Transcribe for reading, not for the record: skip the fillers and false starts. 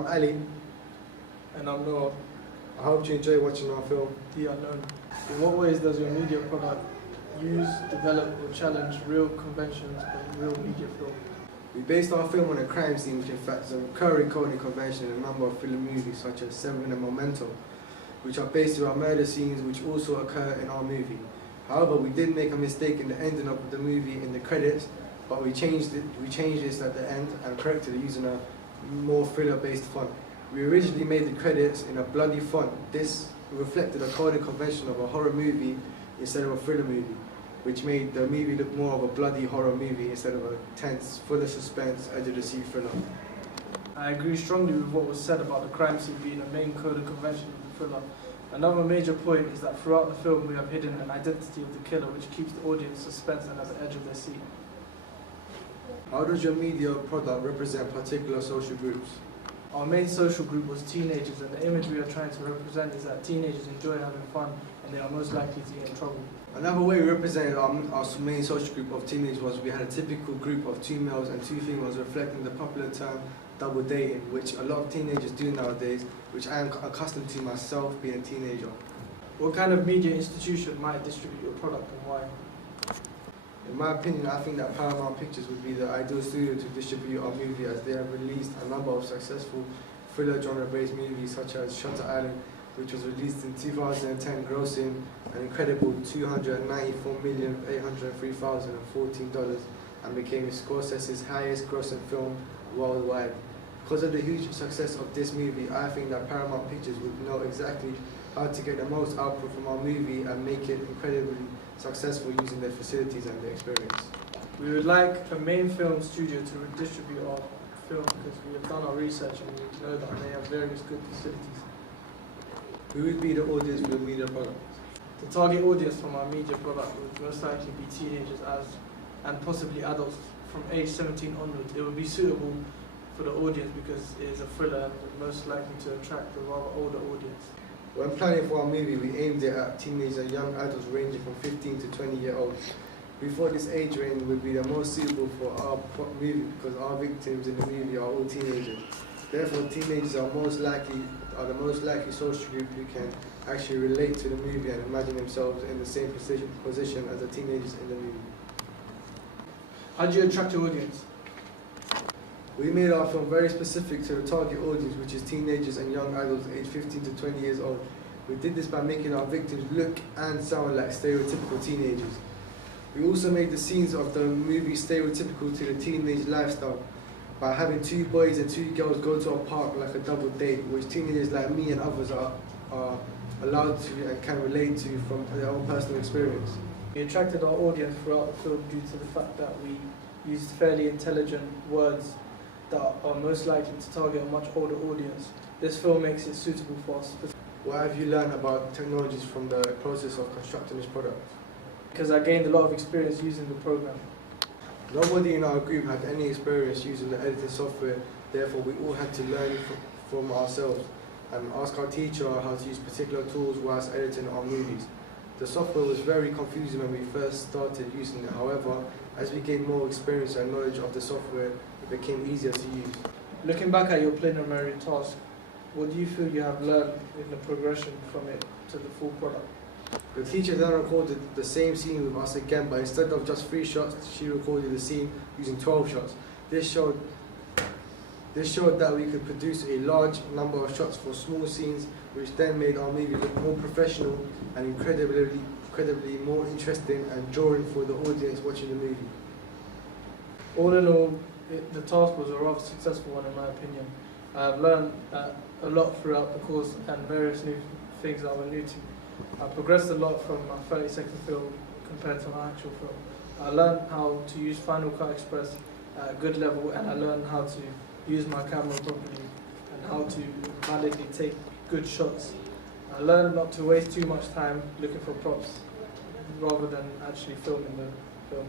I'm Ali. And I'm Noah, I hope you enjoy watching our film. the unknown. In what ways does your media product use, develop, or challenge real conventions of real media film? We based our film on a crime scene, which in fact is a recurring coding convention in a number of film movies such as Seven and Memento, which are based around murder scenes which also occur in our movie. However, we did make a mistake in the ending of the movie in the credits, but we changed this at the end and corrected it using a more thriller-based font. We originally made the credits in a bloody font. This reflected a coding convention of a horror movie instead of a thriller movie, which made the movie look more of a bloody horror movie instead of a tense, full of suspense, edge-of-the-seat thriller. I agree strongly with what was said about the crime scene being a main coding convention of the thriller. Another major point is that throughout the film we have hidden an identity of the killer which keeps the audience suspense and at the edge of their seat. How does your media product represent particular social groups? Our main social group was teenagers, and the image we are trying to represent is that teenagers enjoy having fun and they are most likely to get in trouble. Another way we represented our main social group of teenagers was we had a typical group of 2 males and 2 females, reflecting the popular term double dating, which a lot of teenagers do nowadays, which I am accustomed to myself being a teenager. What kind of media institution might distribute your product and why? In my opinion, I think that Paramount Pictures would be the ideal studio to distribute our movie, as they have released a number of successful thriller genre-based movies such as Shutter Island, which was released in 2010, grossing an incredible $294,803,014 and became Scorsese's highest grossing film worldwide. Because of the huge success of this movie, I think that Paramount Pictures would know exactly how to get the most output from our movie and make it incredibly successful using their facilities and their experience. We would like a main film studio to distribute our film because we have done our research and we know that they have various good facilities. Who would be the audience for the media product? The target audience from our media product would most likely be teenagers and possibly adults from age 17 onwards. It would be suitable for the audience because it is a thriller and most likely to attract a rather older audience. When planning for our movie, we aimed it at teenagers and young adults ranging from 15 to 20-year-olds. We thought this age range would be the most suitable for our movie because our victims in the movie are all teenagers. Therefore, teenagers are the most likely social group who can actually relate to the movie and imagine themselves in the same position as the teenagers in the movie. How do you attract your audience? We made our film very specific to the target audience, which is teenagers and young adults aged 15 to 20 years old. We did this by making our victims look and sound like stereotypical teenagers. We also made the scenes of the movie stereotypical to the teenage lifestyle by having 2 boys and 2 girls go to a park like a double date, which teenagers like me and others are allowed to and can relate to from their own personal experience. We attracted our audience throughout the film due to the fact that we used fairly intelligent words that are most likely to target a much older audience. This film makes it suitable for us. What have you learned about technologies from the process of constructing this product? Because I gained a lot of experience using the program. Nobody in our group had any experience using the editing software, therefore we all had to learn from ourselves and ask our teacher how to use particular tools whilst editing our movies. The software was very confusing when we first started using it, however, as we gained more experience and knowledge of the software, it became easier to use. Looking back at your preliminary task, what do you feel you have learned in the progression from it to the full product? The teacher then recorded the same scene with us again, but instead of just 3 shots, she recorded the scene using 12 shots. This showed that we could produce a large number of shots for small scenes, which then made our movie look more professional and incredibly more interesting and drawing for the audience watching the movie. All in all, the task was a rather successful one in my opinion. I have learned a lot throughout the course and various new things that were new to me. I progressed a lot from my 30-second film compared to my actual film. I learned how to use Final Cut Express at a good level, and I learned how to use my camera properly and how to validly take good shots. I learned not to waste too much time looking for props rather than actually filming the film.